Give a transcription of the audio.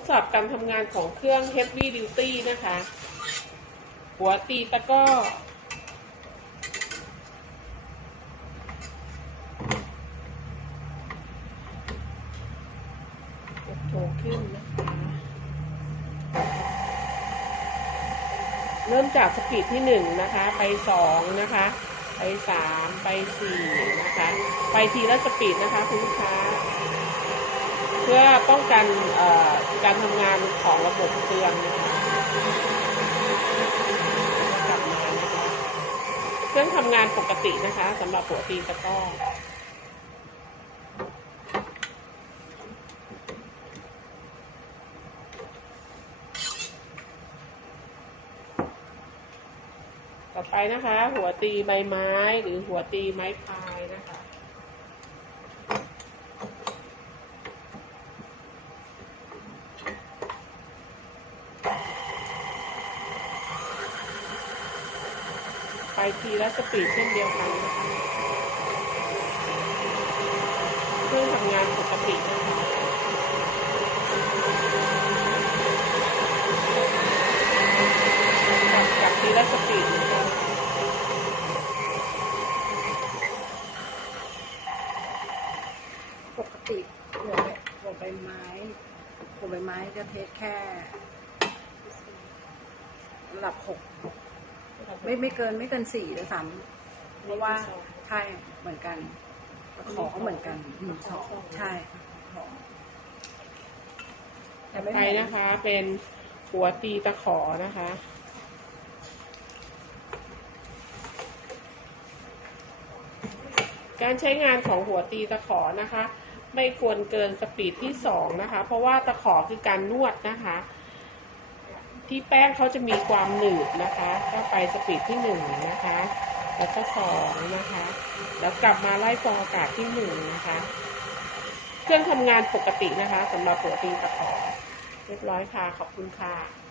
ดสอบการทำงานของเครื่อง Heavy Duty นะคะ หัวตีตะก้อโถขึ้นนะคะ เริ่มจากสปีดที่หนึ่งนะคะ ไปสองนะคะ ไปสามไปสี่นะคะ ไปทีละสปีดนะคะ คุณลูกค้า พื่อป้องกันการทำงานของระบบเครื่องนกลับมานะคะเครื่องทำงานปกตินะคะสำหรับหัวตีตะก้อต่อไปนะคะ หัวตีใบไม้หรือหัวตีไม้พายนะคะ ไปทีละสปีดเช่นเดียวกันนะคะเครื่องทำงานปกตินะคะกับกับทีละสปีดนกันปกติหัวหัวใบไม้หัวใบไม้จะเทสแค่ระดับหก ไม่ไม่เกินไม่เกินสี่ด้วยซ้ำเพราะว่าใช่เหมือนกันขอก็เหมือนกันหนึ่งสอใช่ขอแต่ไม่ไปนะคะ เป็นหัวตีตะขอนะคะ การใช้งานของหัวตีตะขอนะคะ ไม่ควรเกินสปีดที่สองนะคะ เพราะว่าตะขอคือการนวดนะคะ ที่แป้งเขาจะมีความหนืดนะคะก็ไปสปีดที่หนึ่งนะคะ แล้วก็สองนะคะ แล้วกลับมาไล่ฟองอากาศที่หนึ่งนะคะ เครื่องทำงานปกตินะคะสำหรับหัวตีตะขอเรียบร้อยค่ะ ขอบคุณค่ะ